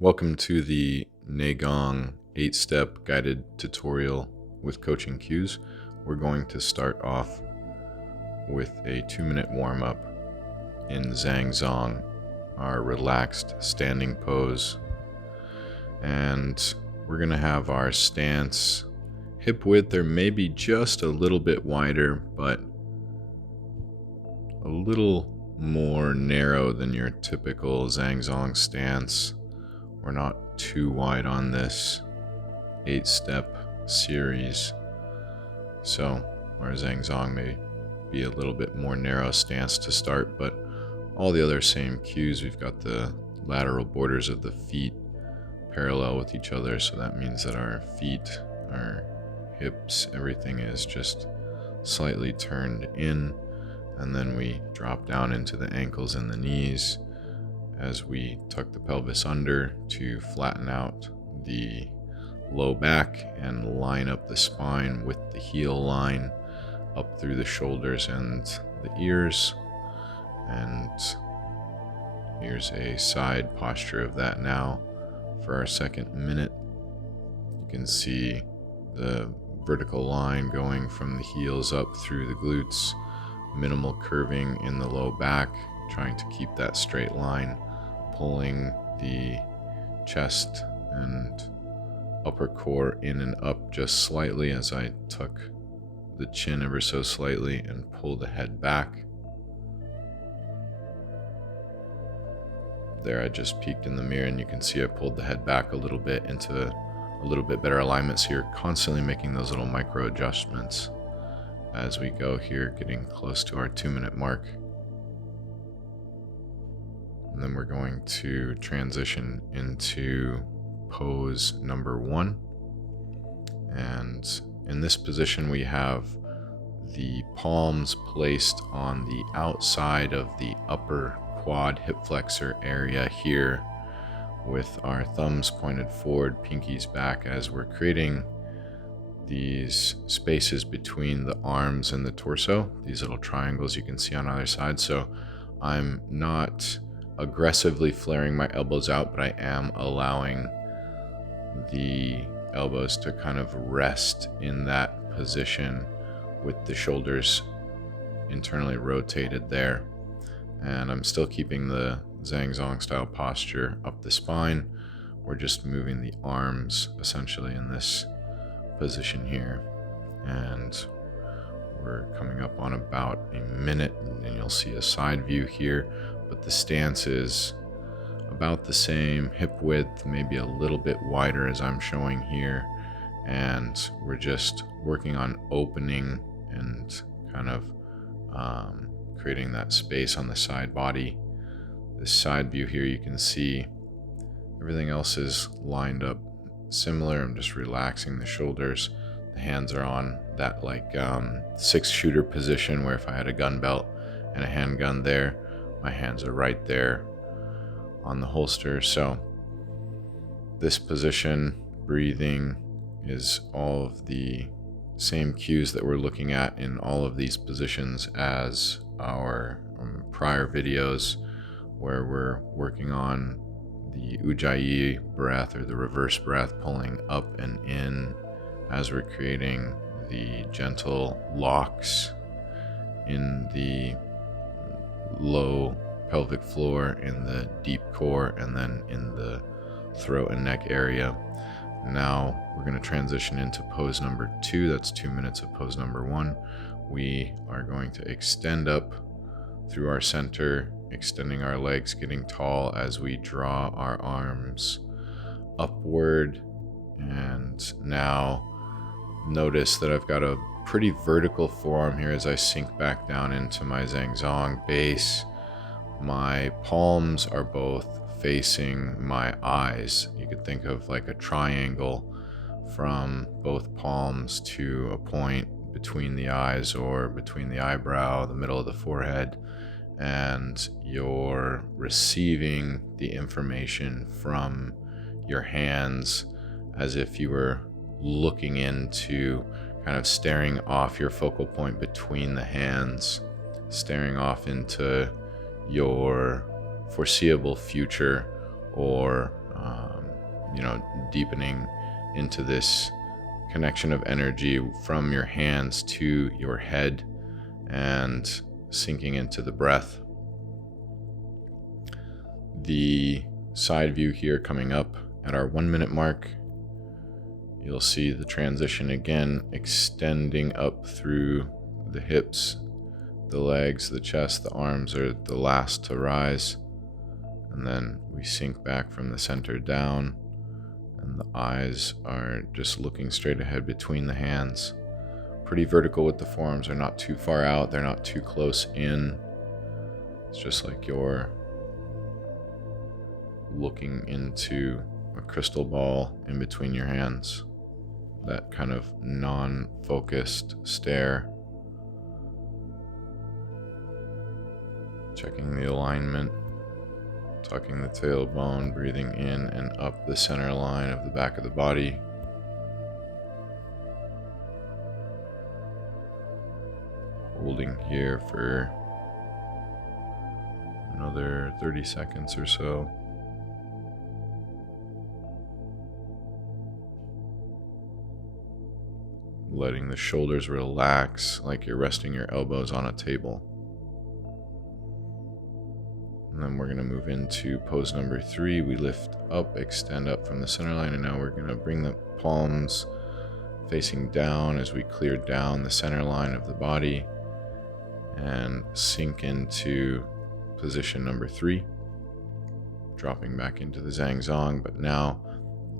Welcome to the Nei Gong 8-step guided tutorial with coaching cues. We're going to start off with a 2-minute warm-up in zhang, our relaxed standing pose. And we're going to have our stance hip width or maybe just a little bit wider, but a little more narrow than your typical zhang stance. We're not too wide on this 8-step series, so our zhang may be a little bit more narrow stance to start, but all the other same cues. We've got the lateral borders of the feet parallel with each other, so that means that our feet, our hips, everything is just slightly turned in, and then we drop down into the ankles and the knees as we tuck the pelvis under to flatten out the low back and line up the spine with the heel line up through the shoulders and the ears. And here's a side posture of that now for our second minute. You can see the vertical line going from the heels up through the glutes, minimal curving in the low back, trying to keep that straight line, pulling the chest and upper core in and up just slightly as I tuck the chin ever so slightly and pull the head back. There, I just peeked in the mirror and you can see I pulled the head back a little bit into a little bit better alignment. So you're constantly making those little micro adjustments as we go here, getting close to our 2-minute mark. And then we're going to transition into pose number 1. And in this position, we have the palms placed on the outside of the upper quad hip flexor area here, with our thumbs pointed forward, pinkies back, as we're creating these spaces between the arms and the torso, these little triangles you can see on either side. So I'm not aggressively flaring my elbows out, but I am allowing the elbows to kind of rest in that position with the shoulders internally rotated there. And I'm still keeping the zhang style posture up the spine. We're just moving the arms essentially in this position here, and we're coming up on about a minute, and you'll see a side view here, but the stance is about the same, hip width maybe a little bit wider as I'm showing here, and we're just working on opening and kind of creating that space on the side body. This side view here, you can see everything else is lined up similar. I'm just relaxing the shoulders. The hands are on that like 6-shooter position, where if I had a gun belt and a handgun there, my hands are right there on the holster. So this position, breathing, is all of the same cues that we're looking at in all of these positions as our prior videos, where we're working on the ujjayi breath, or the reverse breath, pulling up and in as we're creating the gentle locks in the low pelvic floor, in the deep core, and then in the throat and neck area. Now we're going to transition into pose number 2. That's 2 minutes of pose number 1. We are going to extend up through our center, extending our legs, getting tall as we draw our arms upward. And now notice that I've got a pretty vertical forearm here as I sink back down into my zhang base. My palms are both facing my eyes. You could think of like a triangle from both palms to a point between the eyes, or between the eyebrow, the middle of the forehead, and you're receiving the information from your hands as if you were looking into, kind of staring off your focal point between the hands, staring off into your foreseeable future, or deepening into this connection of energy from your hands to your head and sinking into the breath. The side view here coming up at our 1 minute mark. You'll see the transition again, extending up through the hips, the legs, the chest. The arms are the last to rise. And then we sink back from the center down, and the eyes are just looking straight ahead between the hands. Pretty vertical with the forearms. They're not too far out. They're not too close in. It's just like you're looking into a crystal ball in between your hands. That kind of non-focused stare. Checking the alignment, tucking the tailbone, breathing in and up the center line of the back of the body. Holding here for another 30 seconds or so. Letting the shoulders relax like you're resting your elbows on a table. And then we're going to move into pose number 3. We lift up, extend up from the center line, and now we're going to bring the palms facing down as we clear down the center line of the body and sink into position number 3, dropping back into the zhang, but now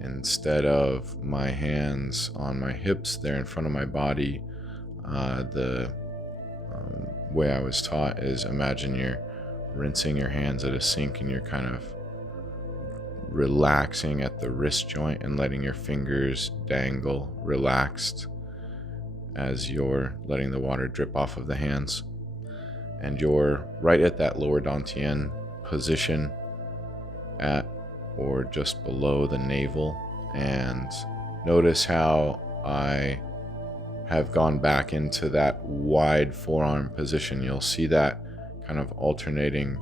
instead of my hands on my hips, they're in front of my body. The way I was taught is imagine you're rinsing your hands at a sink and you're kind of relaxing at the wrist joint and letting your fingers dangle relaxed as you're letting the water drip off of the hands. And you're right at that lower dantian position at or just below the navel, and notice how I have gone back into that wide forearm position. You'll see that kind of alternating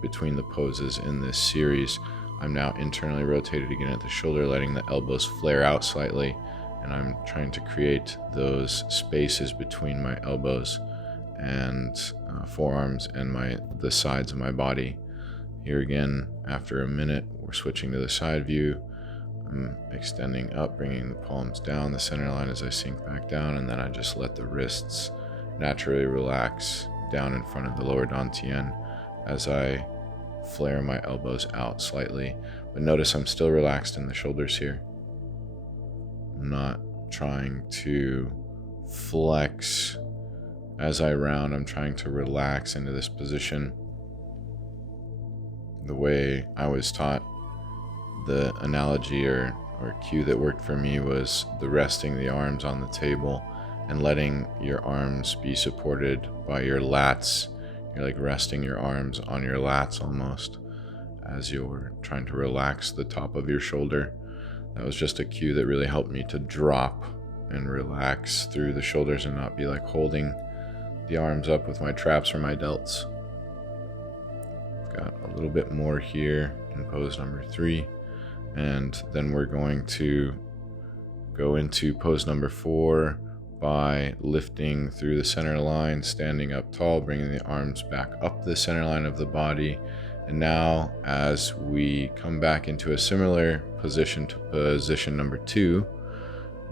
between the poses in this series. I'm now internally rotated again at the shoulder, letting the elbows flare out slightly, and I'm trying to create those spaces between my elbows and forearms and the sides of my body. Here again, after a minute, we're switching to the side view. I'm extending up, bringing the palms down the center line as I sink back down, and then I just let the wrists naturally relax down in front of the lower dantian as I flare my elbows out slightly. But notice I'm still relaxed in the shoulders here. I'm not trying to flex as I round. I'm trying to relax into this position. The way I was taught, the analogy or cue that worked for me was the resting the arms on the table and letting your arms be supported by your lats. You're like resting your arms on your lats almost as you're trying to relax the top of your shoulder. That was just a cue that really helped me to drop and relax through the shoulders and not be like holding the arms up with my traps or my delts. Got a little bit more here in pose number 3, and then we're going to go into pose number 4 by lifting through the center line, standing up tall, bringing the arms back up the center line of the body. And now as we come back into a similar position to position number 2,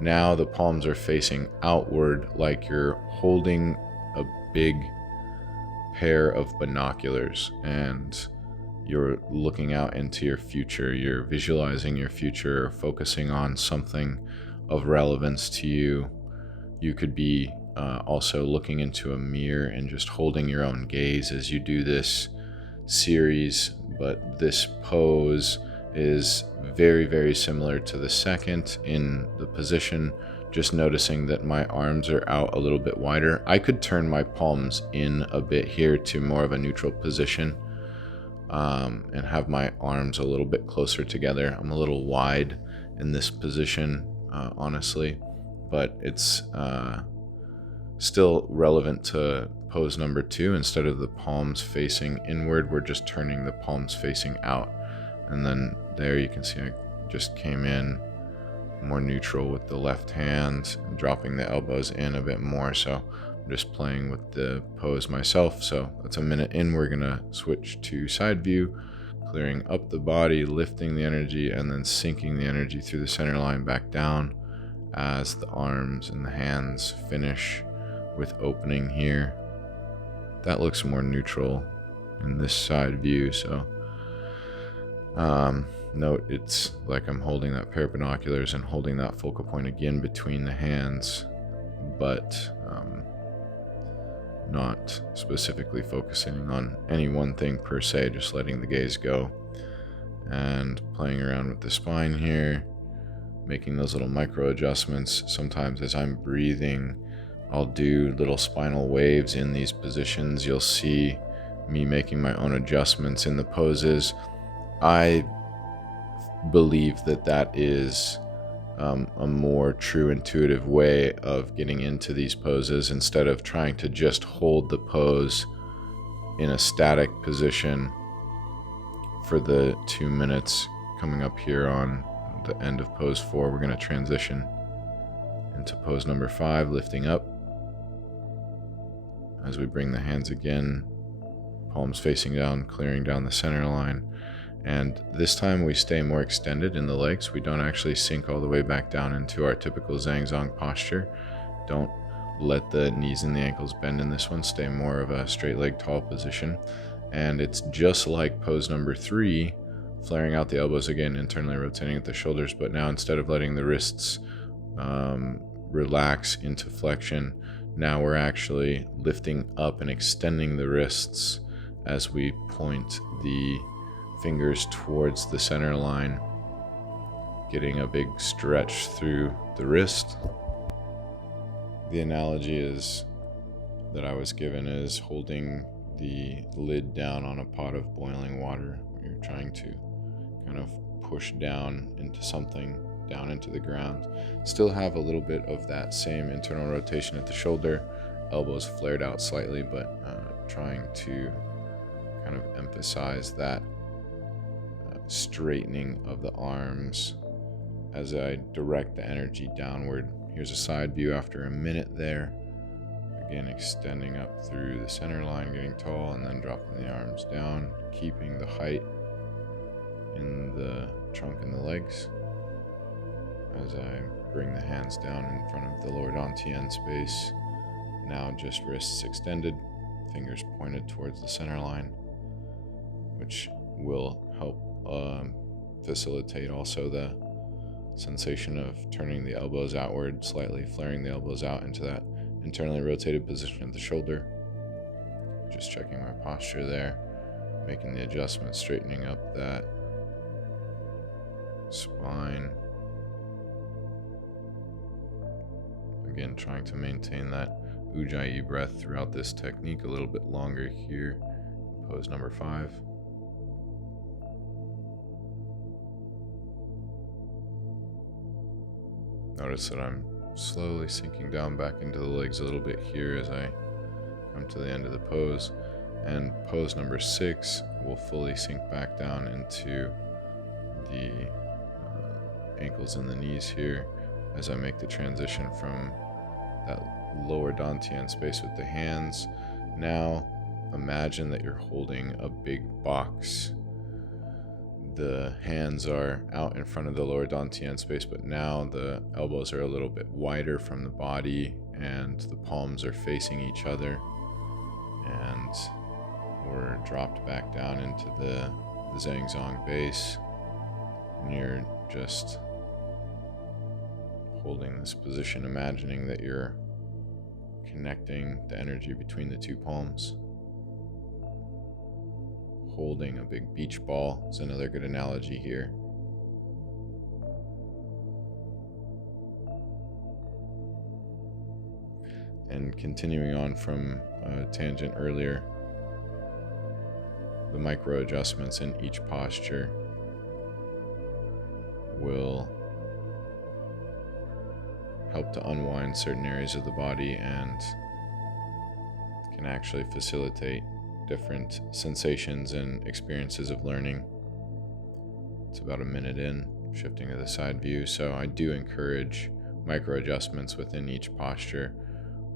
now the palms are facing outward like you're holding a big pair of binoculars and you're looking out into your future. You're visualizing your future, focusing on something of relevance to you. You could be also looking into a mirror and just holding your own gaze as you do this series, but this pose is very, very similar to the second in the position. Just noticing that my arms are out a little bit wider. I could turn my palms in a bit here to more of a neutral position and have my arms a little bit closer together. I'm a little wide in this position, honestly, but it's still relevant to pose number 2. Instead of the palms facing inward, we're just turning the palms facing out. And then there you can see I just came in more neutral with the left hand, dropping the elbows in a bit more. So I'm just playing with the pose myself. So that's a minute in. We're gonna switch to side view, clearing up the body, lifting the energy, and then sinking the energy through the center line back down as the arms and the hands finish with opening here. That looks more neutral in this side view. So note it's like I'm holding that pair of binoculars and holding that focal point again between the hands, but not specifically focusing on any one thing per se, just letting the gaze go and playing around with the spine here, making those little micro adjustments. Sometimes as I'm breathing, I'll do little spinal waves in these positions. You'll see me making my own adjustments in the poses. I believe that is a more true intuitive way of getting into these poses, instead of trying to just hold the pose in a static position for the 2 minutes. Coming up here on the end of pose 4, we're going to transition into pose number 5, lifting up as we bring the hands again, palms facing down, clearing down the center line. And this time we stay more extended in the legs. We don't actually sink all the way back down into our typical zhang posture. Don't let the knees and the ankles bend in this one. Stay more of a straight leg tall position. And it's just like pose number 3, flaring out the elbows again, internally rotating at the shoulders. But now instead of letting the wrists relax into flexion, now we're actually lifting up and extending the wrists as we point the fingers towards the center line, getting a big stretch through the wrist. The analogy is that I was given is holding the lid down on a pot of boiling water. You're trying to kind of push down into something, down into the ground. Still have a little bit of that same internal rotation at the shoulder, elbows flared out slightly, but trying to kind of emphasize that straightening of the arms as I direct the energy downward. Here's a side view after a minute there. Again, extending up through the center line, getting tall, and then dropping the arms down, keeping the height in the trunk and the legs as I bring the hands down in front of the lower dantian space. Now just wrists extended, fingers pointed towards the center line, which will help facilitate also the sensation of turning the elbows outward slightly, flaring the elbows out into that internally rotated position of the shoulder. Just checking my posture there, making the adjustment, straightening up that spine. Again, trying to maintain that ujjayi breath throughout this technique a little bit longer here. Pose number 5. Notice that I'm slowly sinking down back into the legs a little bit here as I come to the end of the pose. And pose number 6 will fully sink back down into the ankles and the knees here as I make the transition from that lower dantian space with the hands. Now imagine that you're holding a big box. The hands are out in front of the lower dantian space, but now the elbows are a little bit wider from the body and the palms are facing each other, and we're dropped back down into the zhang base, and you're just holding this position, imagining that you're connecting the energy between the two palms. Holding a big beach ball is another good analogy here. And continuing on from a tangent earlier, the micro adjustments in each posture will help to unwind certain areas of the body and can actually facilitate different sensations and experiences of learning. It's about a minute in. shifting to the side view. So I do encourage micro adjustments within each posture,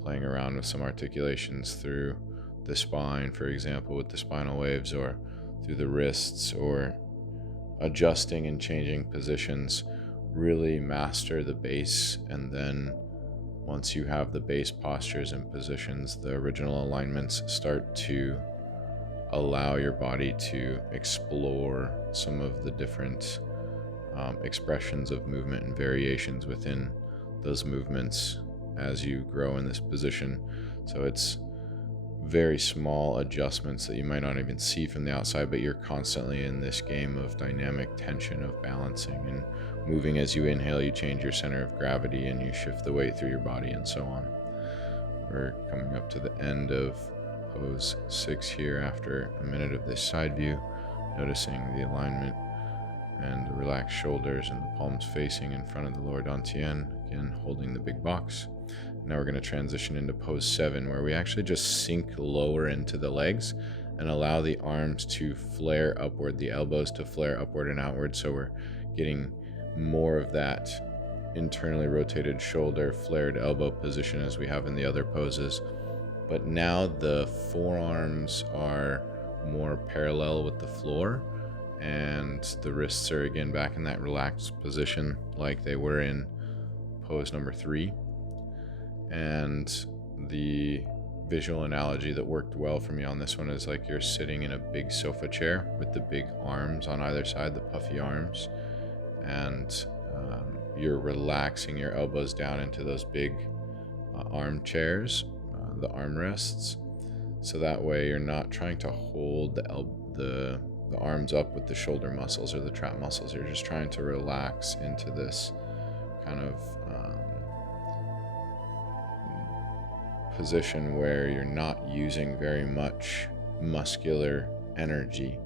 playing around with some articulations through the spine, for example, with the spinal waves, or through the wrists, or adjusting and changing positions. Really master the base, and then once you have the base postures and positions, the original alignments start to allow your body to explore some of the different expressions of movement and variations within those movements as you grow in this position. So it's very small adjustments that you might not even see from the outside, but you're constantly in this game of dynamic tension, of balancing and moving. As you inhale, you change your center of gravity and you shift the weight through your body, and so on. We're coming up to the end of pose 6 here after a minute of this side view, noticing the alignment and the relaxed shoulders and the palms facing in front of the lower dantian, again holding the big box. Now we're going to transition into pose 7, where we actually just sink lower into the legs and allow the arms to flare upward, the elbows to flare upward and outward. So we're getting more of that internally rotated shoulder, flared elbow position as we have in the other poses. But now the forearms are more parallel with the floor, and the wrists are again back in that relaxed position like they were in pose number 3. And the visual analogy that worked well for me on this one is like you're sitting in a big sofa chair with the big arms on either side, the puffy arms, and you're relaxing your elbows down into those big armchairs, the armrests, so that way you're not trying to hold the arms up with the shoulder muscles or the trap muscles. You're just trying to relax into this kind of position where you're not using very much muscular energy,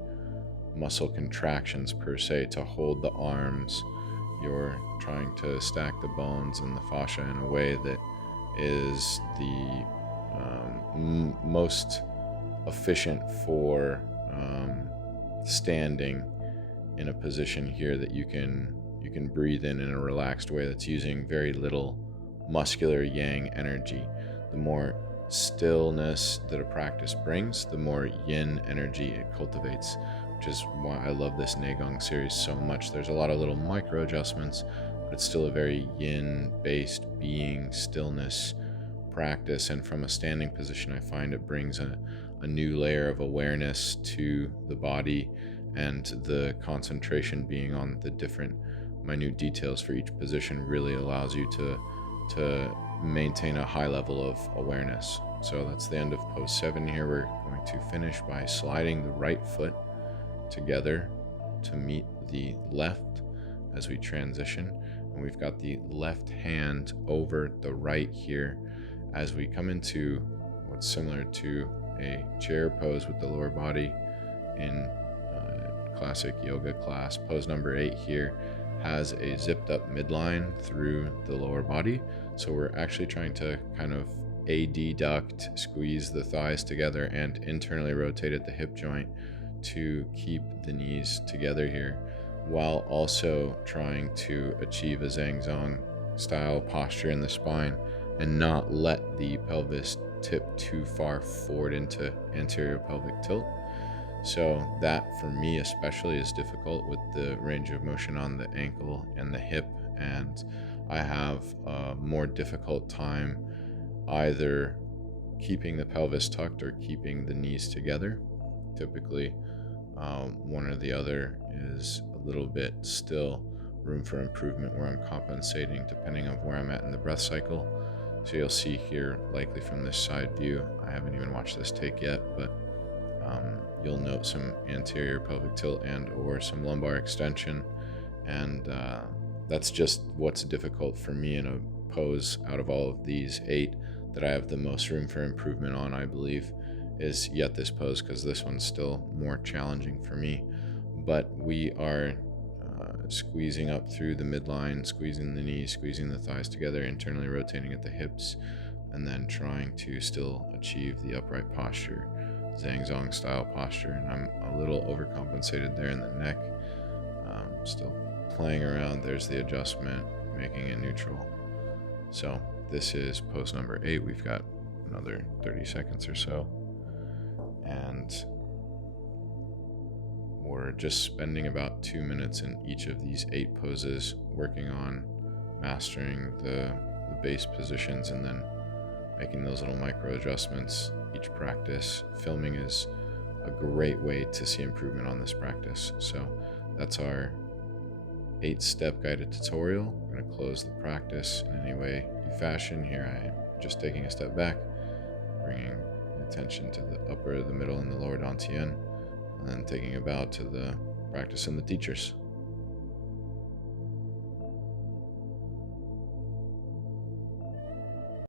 muscle contractions per se, to hold the arms. You're trying to stack the bones and the fascia in a way that is the most efficient for standing in a position here that you can breathe in a relaxed way that's using very little muscular yang energy. The more stillness that a practice brings, the more yin energy it cultivates, which is why I love this Nei Gong series so much. There's a lot of little micro adjustments, but it's still a very yin-based being, stillness practice. And from a standing position, I find it brings a new layer of awareness to the body, and the concentration being on the different minute details for each position really allows you to maintain a high level of awareness. So that's the end of pose 7 here. We're going to finish by sliding the right foot together to meet the left as we transition, and we've got the left hand over the right here as we come into what's similar to a chair pose with the lower body in classic yoga class. Pose number 8 here has a zipped up midline through the lower body, so we're actually trying to kind of adduct, squeeze the thighs together, and internally rotate at the hip joint to keep the knees together here, while also trying to achieve a zhang style posture in the spine and not let the pelvis tip too far forward into anterior pelvic tilt. So that for me especially is difficult with the range of motion on the ankle and the hip, and I have a more difficult time either keeping the pelvis tucked or keeping the knees together. Typically one or the other is a little bit still room for improvement, where I'm compensating depending on where I'm at in the breath cycle. So you'll see here, likely from this side view, I haven't even watched this take yet, but you'll note some anterior pelvic tilt and or some lumbar extension, and that's just what's difficult for me in a pose out of all of these 8 that I have the most room for improvement on, I believe, is yet this pose, because this one's still more challenging for me. But we are squeezing up through the midline, squeezing the knees, squeezing the thighs together, internally rotating at the hips, and then trying to still achieve the upright posture, zhang style posture. And I'm a little overcompensated there in the neck, still playing around, there's the adjustment, making it neutral. So this is pose number 8. We've got another 30 seconds or so. And we're just spending about 2 minutes in each of these 8 poses, working on mastering the base positions and then making those little micro adjustments each practice. Filming is a great way to see improvement on this practice. So that's our 8-step guided tutorial. We're going to close the practice in any way you fashion. Here I am just taking a step back, bringing attention to the upper, the middle, and the lower dantian, and then taking a bow to the practice and the teachers.